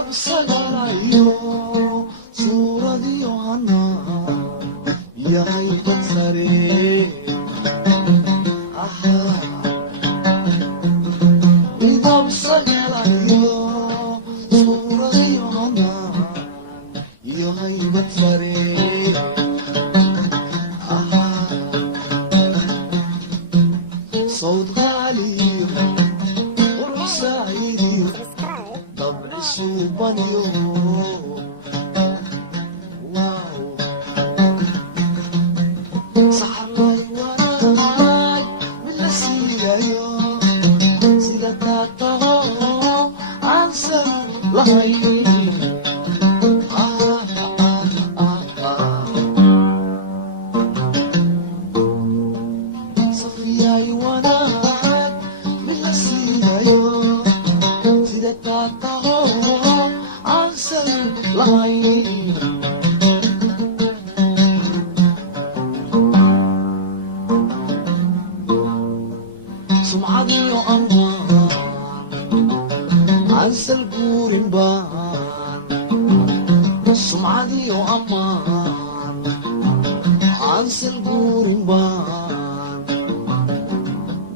midabsagalayo suuradiyo hana yahay dad sare midabsagalayo suuradiyo hana yahay dad sare صوت غالي وروح سعيدي طبع سوبانيو واو سحر لاي وراي من السيايو سيدة تاطاو عنسى لاي سمعتي أمان عسى القور بان سمعتي أمان عسى القور بان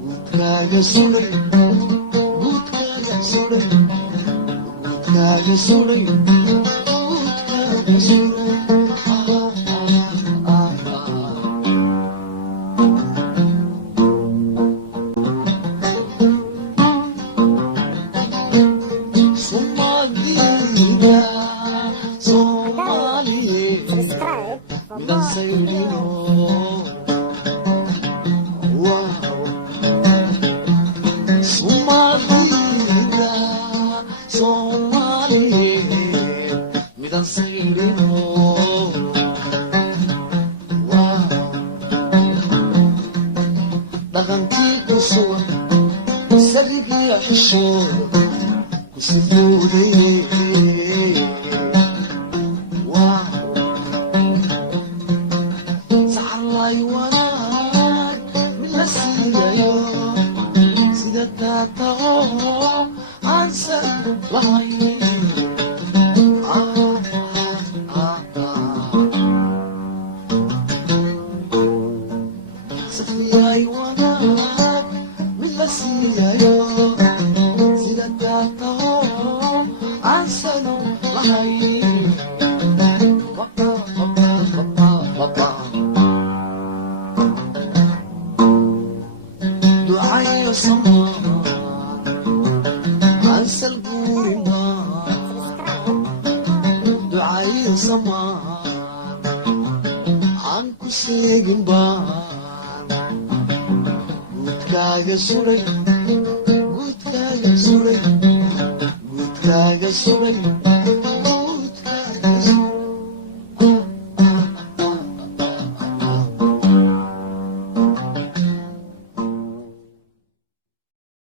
وتلاقى سوري وتلاقى سوري وتلاقى سوري وتلاقى سوري midaan saydhino Soomaalida Soomaaliyeed midaan saydhino dhaqankii ku sugan saligii xishooda ku sifoodayey Good,